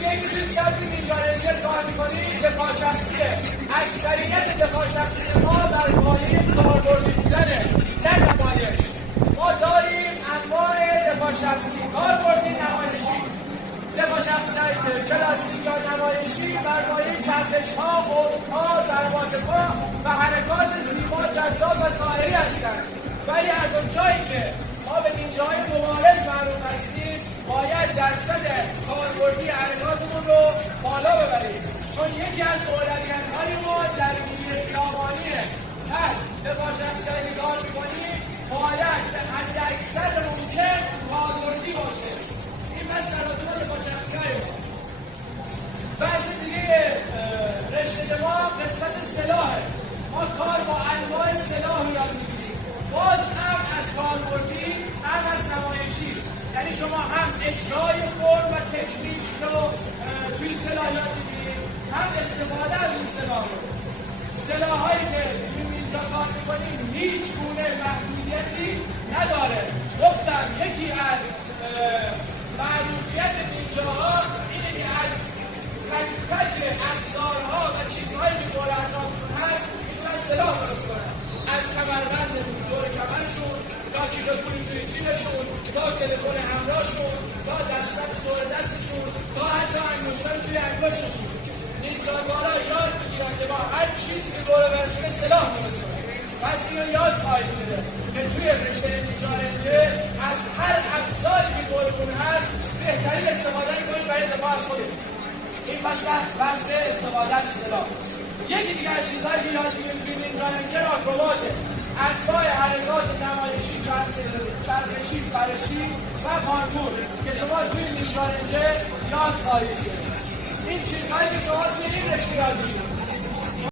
توی این سطح میزانه کار میکنیم دفاع شخصیه. اکثریت دفاع شخصی ما در پایه کاربردی بودنه، نه نمایش. ما داریم انواع دفاع شخصی کاربردی، نمایشی. دفاع شخصی کلاسیک یا نمایشی بر پایه چرخش‌ها، قطب‌ها، ضربات پا و حرکات زیبا، جذاب و ظاهری هستند. ولی از اونجایی که ما به نیروهای مبارز معروف هستیم، باید درصد کاربردی حرکاتمون رو بالا ببریم، چون یکی از اولویت‌های ما درگیری خیابانیه. پس دفاع شخصی که کار می‌کنیم باید به حداکثر ممکن کاربردی باشه. این مسئله دفاع شخصی ما. بحث دیگه رشته ما قسمت سلاحه. ما کار با انواع سلاح یاد می‌گیریم. باز هم از کاربردی، هم از نمایشی. یعنی شما هم اجرای فرم و تکنیک رو توی سلاح یاد می‌گیرید، هم استفاده از اون سلاح رو. سلاح‌هایی که توی اینجا کار می‌کنیم هیچ گونه محدودیتی نداره. گفتم یکی از معروفیت اینجاها اینه که از تک ابزارها و چیزهایی که دور اطرافشون هست میتونن سلاح درست کنن. از کمربند دور کمرشون تا کیلوگرم توی جیبشون تا تلفن همراهشون تا دستک دور دستشون تا حتی انگشتر توی انگشتشون. نیمکارگارا یاد میگیرن که با هر چیزی که دور برشون سلاح درست کنن. پس اینو یاد خواهید میده که توی رشته نیمکارنجه از هر ابزاری که دورتون هست بهترین استفاده کنید برای دفاع از خودتون. این بحث استفاده از سلاح. یکی دیگه از چیزهایی که یاد میگیریم توی نیمکارنجه راکروباته. انواع حرکات نمایشی، چرخشی، فرشی و پارکور که شما توی نیمکارنجه یاد خواهید گرفت. این چیزهایی که شما توی این رشته یاد میگیرید